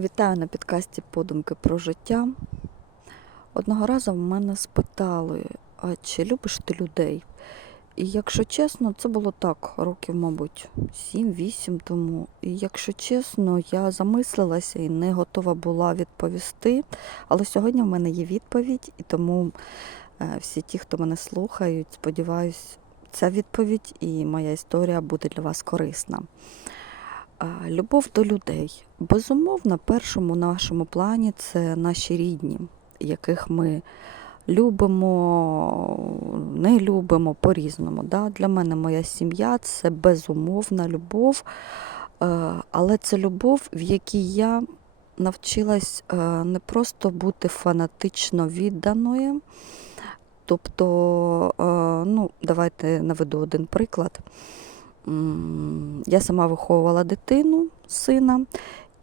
Вітаю на підкасті Подумки про життя. Одного разу в мене спитали, а чи любиш ти людей? І якщо чесно, це було так, років, мабуть, 7-8 тому. І якщо чесно, я замислилася і не готова була відповісти. Але сьогодні в мене є відповідь, і тому е, всі ті, хто мене слухають, сподіваюсь, ця відповідь і моя історія буде для вас корисна. Любов до людей. Безумовно, першому нашому плані це наші рідні, яких ми любимо, не любимо по-різному. Да? Для мене моя сім'я це безумовна любов, е, але це любов, в якій я навчилась е, не просто бути фанатично відданою. Тобто, е, ну, давайте наведу один приклад. Я сама виховувала дитину, сина,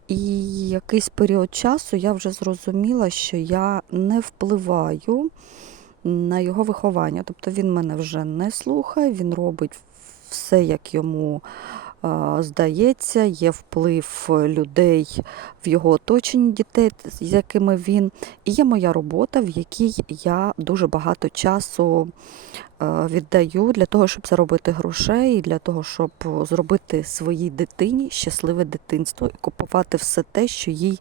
і якийсь період часу я вже зрозуміла, що я не впливаю на його виховання. Тобто він мене вже не слухає, він робить все, як йому здається, є вплив людей в його оточенні дітей, з якими він. І є моя робота, в якій я дуже багато часу е, віддаю для того, щоб заробити грошей, і для того, щоб зробити своїй дитині щасливе дитинство і купувати все те, що їй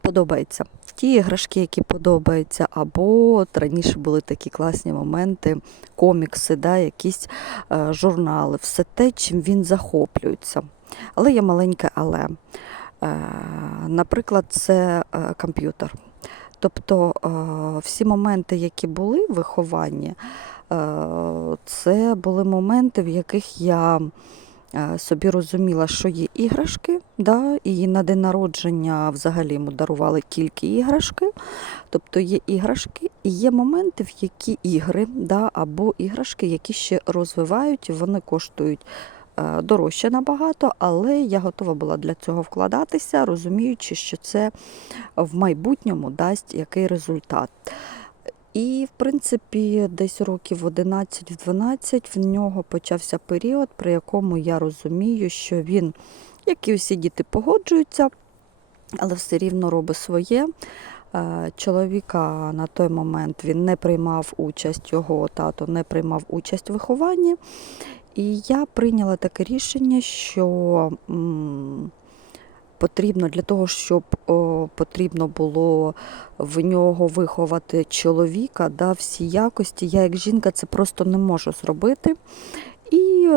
подобається. Ті іграшки, які подобаються, або раніше були такі класні моменти, комікси, да, якісь е, журнали, все те, чим він захоплюється. Але є маленьке але. Е, Наприклад, це е, комп'ютер. Тобто е, всі моменти, які були в вихованні, е, це були моменти, в яких я собі розуміла, що є іграшки, да, і на день народження взагалі йому дарували тільки іграшки. Тобто є іграшки, і є моменти, в які ігри, да, або іграшки, які ще розвивають, вони коштують е, дорожче набагато, але я готова була для цього вкладатися, розуміючи, що це в майбутньому дасть який результат. І, в принципі, десь років 11-12 в нього почався період, при якому я розумію, що він, як і усі діти, погоджуються, але все рівно робить своє. Е, Чоловіка на той момент він не приймав участь, його тато не приймав участь у вихованні. І я прийняла таке рішення, що потрібно для того, щоб о, потрібно було в нього виховати чоловіка, да, всі якості. Я як жінка це просто не можу зробити. І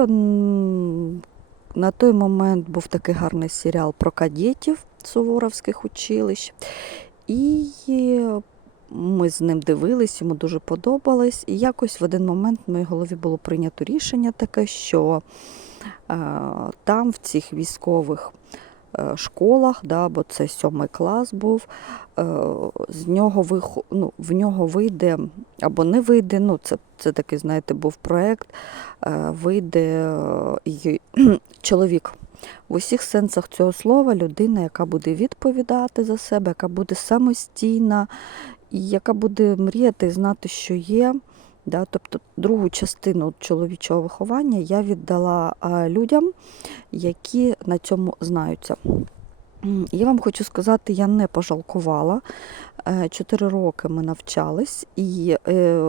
на той момент був такий гарний серіал про кадетів суворовських училищ. І ми з ним дивились, йому дуже подобалось. І якось в один момент в моїй голові було прийнято рішення таке, що е, там, в цих військових е, школах, да, бо це сьомий клас був, е, з нього вихо, ну, в нього вийде або не вийде. Ну, це, це такий, знаєте, був проєкт, е, вийде е, чоловік. В усіх сенсах цього слова людина, яка буде відповідати за себе, яка буде самостійна, і яка буде мріяти знати, що є. Да? Тобто другу частину чоловічого виховання я віддала людям, які на цьому знаються. Я вам хочу сказати, я не пожалкувала. Е, Чотири роки ми навчались, і е,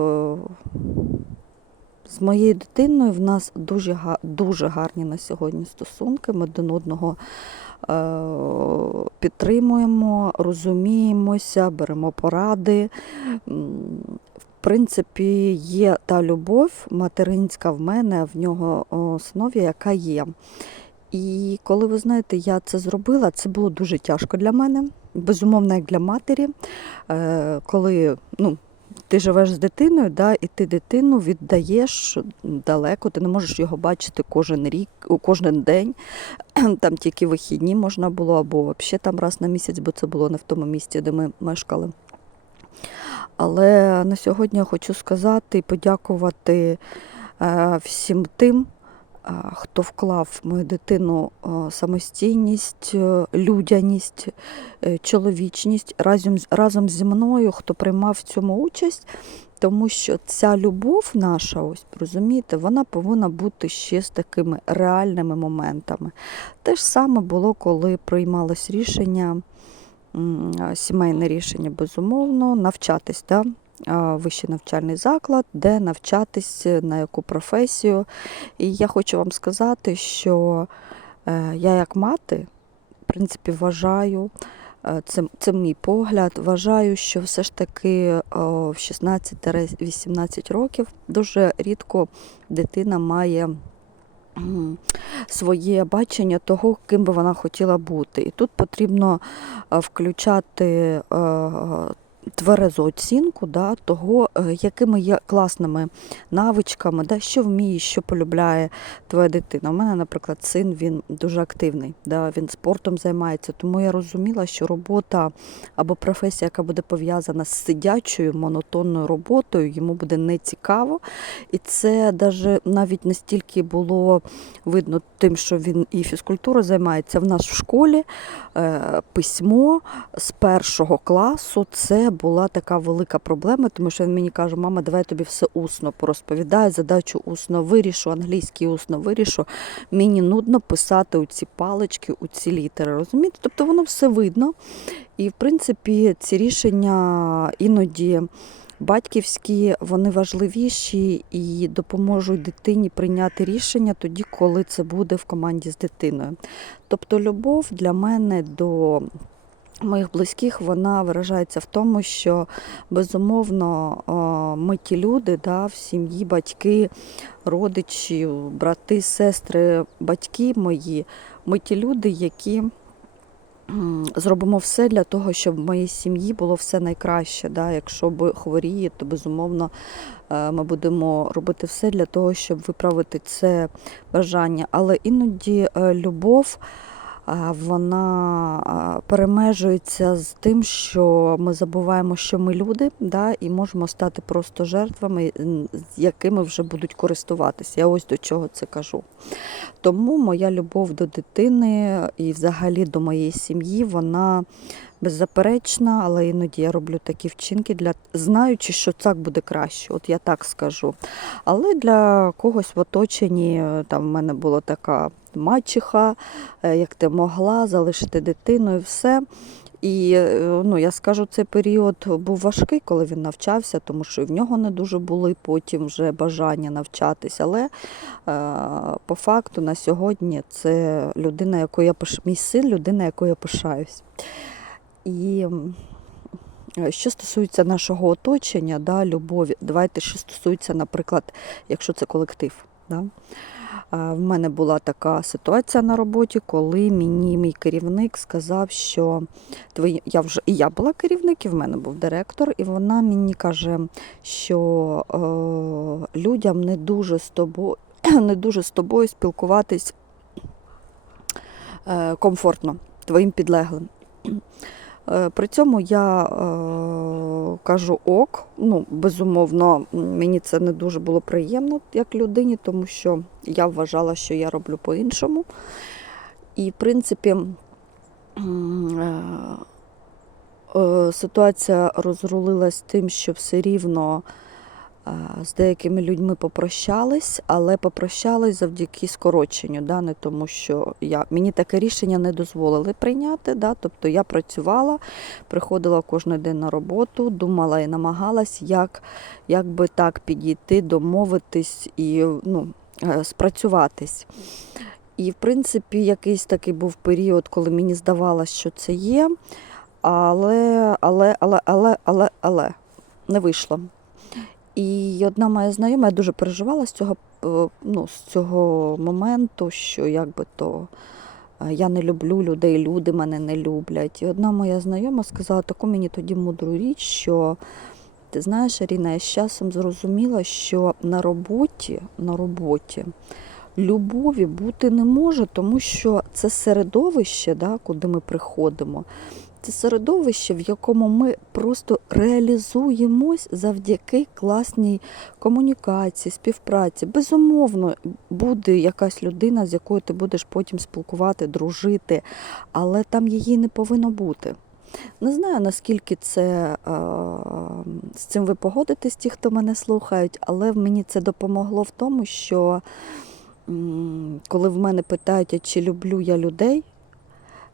з моєю дитиною в нас дуже, дуже гарні на сьогодні стосунки. Ми один одного е, підтримуємо, розуміємося, беремо поради. Принципі, є та любов материнська в мене, в нього о, синові, яка є. І коли ви знаєте, я це зробила, це було дуже тяжко для мене, безумовно, як для матері. Е, коли ну, ти живеш з дитиною, да, і ти дитину віддаєш далеко, ти не можеш його бачити кожен рік, кожен день. Там тільки вихідні можна було, або взагалі там раз на місяць, бо це було не в тому місці, де ми мешкали. Але на сьогодні я хочу сказати і подякувати е, всім тим, е, хто вклав в мою дитину е, самостійність, людяність, чоловічність разом, разом зі мною, хто приймав в цьому участь. Тому що ця любов наша, ось розумієте, вона повинна бути ще з такими реальними моментами. Те ж саме було, коли приймалось рішення, сімейне рішення, безумовно, навчатись, да? вищий навчальний заклад, де навчатись, на яку професію. І я хочу вам сказати, що е, я як мати, в принципі, вважаю, е, це, це мій погляд, вважаю, що все ж таки е, в 16-18 років дуже рідко дитина має своє бачення того, ким би вона хотіла бути. І тут потрібно е, включати е, тверезу оцінку да, того, е, якими є класними навичками, да, що вміє, що полюбляє твоя дитина. У мене, наприклад, син він дуже активний, да, він спортом займається, тому я розуміла, що робота або професія, яка буде пов'язана з сидячою монотонною роботою, йому буде нецікаво. І це навіть настільки було видно тим, що він і фізкультурою займається в нас в школі. е, Письмо з першого класу це була така велика проблема, тому що він мені каже, мама, давай я тобі все усно порозповідаю, задачу усно вирішу, англійський усно вирішу. Мені нудно писати у ці палички, у ці літери. Розумієте? Тобто воно все видно. І, в принципі, ці рішення іноді батьківські, вони важливіші і допоможуть дитині прийняти рішення тоді, коли це буде в команді з дитиною. Тобто, любов для мене до моїх близьких вона виражається в тому, що безумовно ми ті люди да, в сім'ї, батьки, родичі, брати, сестри, батьки мої, ми ті люди, які зробимо все для того, щоб в моїй сім'ї було все найкраще. Да? Якщо хворіє, то безумовно е, ми будемо робити все для того, щоб виправити це бажання. Але іноді е, любов вона перемежується з тим, що ми забуваємо, що ми люди, да, і можемо стати просто жертвами, якими вже будуть користуватися. Я ось до чого це кажу. Тому моя любов до дитини і взагалі до моєї сім'ї, вона беззаперечна, але іноді я роблю такі вчинки, для знаючи, що так буде краще. От я так скажу. Але для когось в оточенні е, там в мене була така мачеха, е, як ти могла залишити дитину і все. І е, ну, я скажу, цей період був важкий, коли він навчався, тому що і в нього не дуже були потім вже бажання навчатись. Але по факту на сьогодні це людина, якою я пиш... мій син, людина, якою я пишаюсь. І е, що стосується нашого оточення, да, любові, давайте що стосується, наприклад, якщо це колектив. Да? В мене була така ситуація на роботі, коли мені мій керівник сказав, що твої я вже і я була керівник, і в мене був директор, і вона мені каже, що е, людям не дуже з тобою не дуже з тобою спілкуватись е, комфортно, твоїм підлеглим. Е, При цьому я е, кажу ок. Ну, безумовно, мені це не дуже було приємно як людині, тому що я вважала, що я роблю по-іншому. І, в принципі, е, ситуація розрулилась тим, що все рівно з деякими людьми попрощались, але попрощались завдяки скороченню, да, не тому, що я, мені таке рішення не дозволили прийняти. Да, тобто я працювала, приходила кожен день на роботу, думала і намагалась, як, як би так підійти, домовитись і ну, е, спрацюватись. І, в принципі, якийсь такий був період, коли мені здавалося, що це є, але, але, але, але, але, але не вийшло. І одна моя знайома, я дуже переживала з цього, е, ну, з цього моменту, що якби то е, я не люблю людей, люди мене не люблять. І одна моя знайома сказала таку мені тоді мудру річ, що ти знаєш, Аріна, я з часом зрозуміла, що на роботі, на роботі любові бути не може, тому що це середовище, да, куди ми приходимо. Це середовище, в якому ми просто реалізуємось завдяки класній комунікації, співпраці. Безумовно, буде якась людина, з якою ти будеш потім спілкувати, дружити, але там її не повинно бути. Не знаю, наскільки це е, з цим ви погодитесь, ті, хто мене слухають, але мені це допомогло в тому, що коли в мене питають, чи люблю я людей,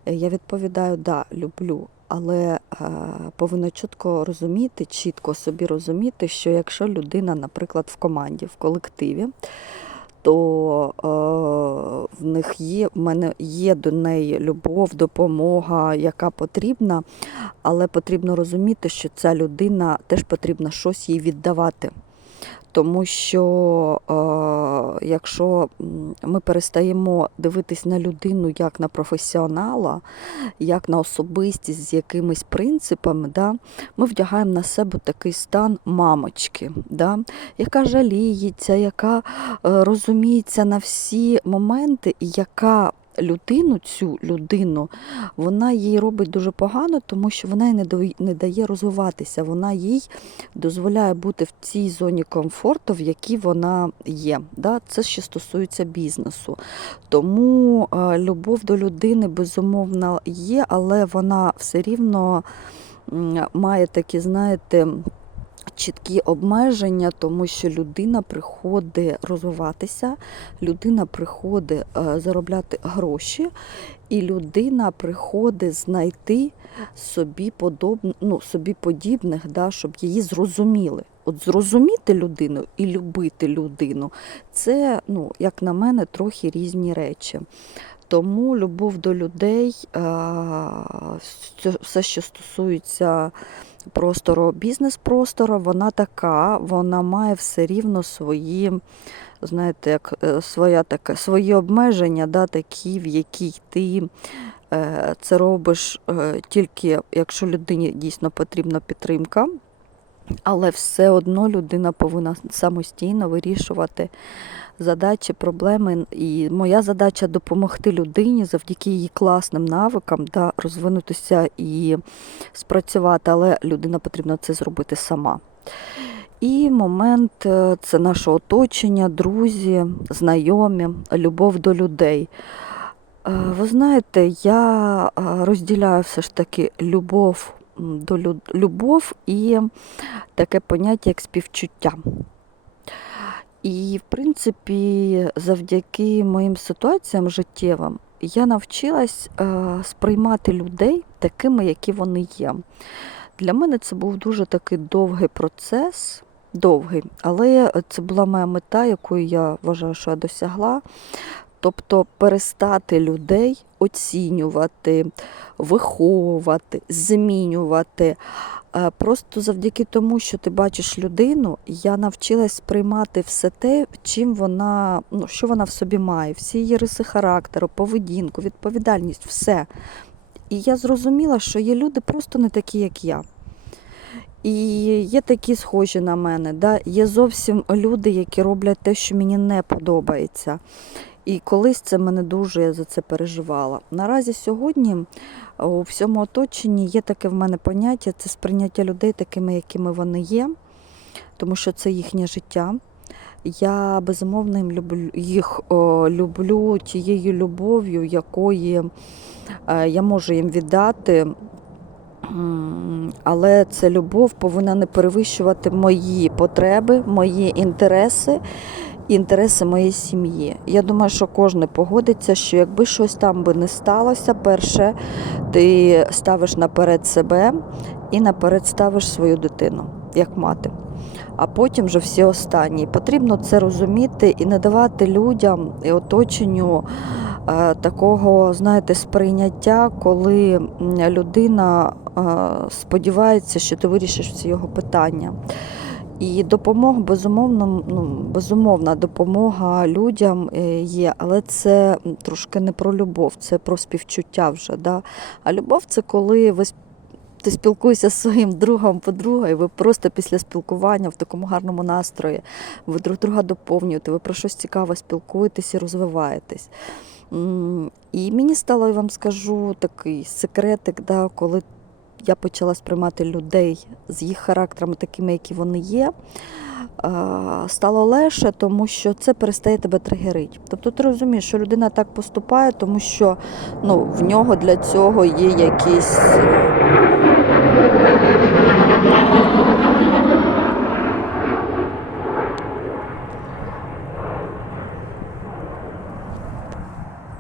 е, я відповідаю, да, люблю. Але е, повинна чітко розуміти, чітко собі розуміти, що якщо людина, наприклад, в команді, в колективі, то е, в них є, в мене є до неї любов, допомога, яка потрібна, але потрібно розуміти, що ця людина теж потрібно щось їй віддавати. Тому що е, якщо ми перестаємо дивитись на людину як на професіонала, як на особистість з якимись принципами, да, ми вдягаємо на себе такий стан мамочки, да, яка жаліється, яка е, розуміється на всі моменти, і яка людину, цю людину, вона їй робить дуже погано, тому що вона їй не дає, розвиватися. Вона їй дозволяє бути в цій зоні комфорту, в якій вона є. Це ще стосується бізнесу. Тому е, любов до людини безумовно є, але вона все рівно має такі, знаєте, чіткі обмеження, тому що людина приходить розвиватися, людина приходить е, заробляти гроші, і людина приходить знайти собі подоб... ну, собі подібних, да, щоб її зрозуміли. От зрозуміти людину і любити людину це, ну, як на мене, трохи різні речі. Тому любов до людей, е, все, що стосується простору, бізнес-простору, вона така, вона має все рівно свої, знаєте, як е, своя така, свої обмеження, да, такі, в якій ти е, це робиш тільки, якщо людині дійсно потрібна підтримка. Але все одно людина повинна самостійно вирішувати задачі, проблеми. І моя задача допомогти людині завдяки її класним навикам да, розвинутися і спрацювати, але людина потрібно це зробити сама. І момент е, це наше оточення, друзі, знайомі, любов до людей. Е, Ви знаєте, я е, розділяю все ж таки любов до лю- любов і таке поняття як співчуття. І, в принципі, завдяки моїм ситуаціям життєвим я навчилась е, сприймати людей такими, які вони є. Для мене це був дуже такий довгий процес, довгий, але це була моя мета, якою я вважаю, що я досягла. Тобто перестати людей оцінювати, виховувати, змінювати. Е, Просто завдяки тому, що ти бачиш людину, я навчилась сприймати все те, чим вона, ну, що вона в собі має, всі її риси характеру, поведінку, відповідальність, все. І я зрозуміла, що є люди просто не такі, як я. І є такі схожі на мене. Да? Є зовсім люди, які роблять те, що мені не подобається. І колись це мене дуже я за це переживала. Наразі сьогодні у всьому оточенні є таке в мене поняття це сприйняття людей такими, якими вони є, тому що це їхнє життя. Я безумовно їм люблю, їх о, люблю тією любов'ю, якої е, я можу їм віддати. Але ця любов повинна не перевищувати мої потреби, мої інтереси, інтереси моєї сім'ї. Я думаю, що кожен погодиться, що якби щось там би не сталося, перше ти ставиш наперед себе і наперед ставиш свою дитину, як мати. А потім вже всі останні. Потрібно це розуміти і не давати людям і оточенню такого, знаєте, сприйняття, коли людина е, сподівається, що ти вирішиш всі його питання. І допомога, безумовно, ну, безумовна допомога людям е, є, але це трошки не про любов, це про співчуття вже. Да? А любов це коли ви ти спілкуєшся зі своїм другом, подругою, ви просто після спілкування в такому гарному настрої, ви друг друга доповнюєте, ви про щось цікаве спілкуєтесь і розвиваєтесь. І мені стало, я вам скажу, такий секретик, да, коли я почала сприймати людей з їх характерами такими, які вони є, стало легше, тому що це перестає тебе тригерити. Тобто ти розумієш, що людина так поступає, тому що ну, в нього для цього є якісь.